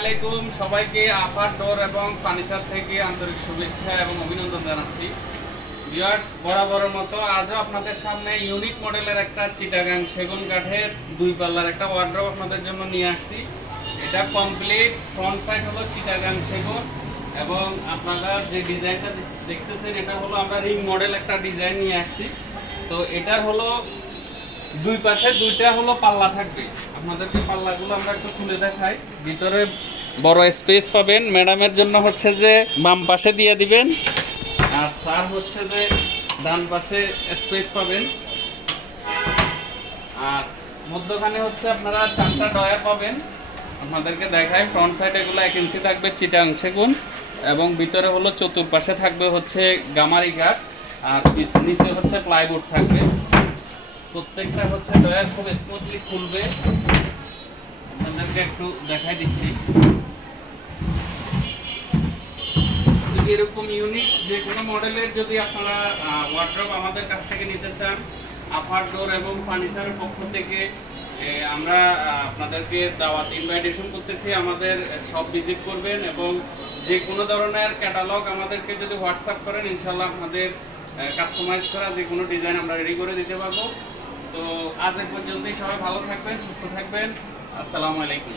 আলাইকুম সবাইকে আফার ডোর এবং ফার্নিচার থেকে আন্তরিক শুভেচ্ছা এবং অভিনন্দন জানাচ্ছি। ভিউয়ার্স, বরাবরের মতো আজও আপনাদের সামনে ইউনিক মডেলের একটা চিটাগাং সেগুন কাঠের দুই পাল্লার একটা ওয়ার্ড্রপ আপনাদের জন্য নিয়ে আসছি। এটা কমপ্লিট ফ্রন্ট সাইড হলো চিটাগাং সেগুন এবং আপনারা যে ডিজাইনটা দেখতেছেন এটা হলো আমরা রিং মডেল একটা ডিজাইন নিয়ে আসছি। তো এটার হলো দুই পাশে দুইটা হলো পাল্লা থাকবে। আপনাদেরকে পাল্লাগুলো আমরা একটু খুলে দেখাই। ভিতরে বড় স্পেস পাবেন, ম্যাডামের জন্য হচ্ছে যে বাম পাশে দিয়ে দিবেন, আর স্যার হচ্ছে যে ডান পাশে স্পেস পাবেন। আর মধ্যখানে হচ্ছে আপনারা 4টা ডয়ার পাবেন। আপনাদেরকে দেখাই, ফ্রন্ট সাইড এগুলো 1 ইঞ্চি থাকবে চিটাং সেগুন এবং ভিতরে হলো চতুর্পাশে থাকবে হচ্ছে গামারি কাঠ, আর নিচে হচ্ছে প্লাইউড থাকবে। প্রত্যেকটা হচ্ছে ডয়ার খুব স্মুথলি খুলবে। আপনাদেরকে একটু দেখাই দিচ্ছি। এরকম ইউনিক যে কোনো মডেলের যদি আপনারা ওয়ার্ড্রপ আমাদের কাছ থেকে নিতে চান, আফার ডোর এবং ফার্নিচারের পক্ষ থেকে আমরা আপনাদেরকে দাওয়াত ইনভাইটেশন করতেছি। আমাদের সব ভিজিট করবেন এবং যে কোনো ধরনের ক্যাটালগ আমাদেরকে যদি হোয়াটসঅ্যাপ করেন, ইনশাল্লাহ আপনাদের কাস্টমাইজ করা যে কোনো ডিজাইন আমরা রেডি করে দিতে পারবো। তো আজ এ পর্যন্তই। সবাই ভালো থাকবেন, সুস্থ থাকবেন। আসসালামু আলাইকুম।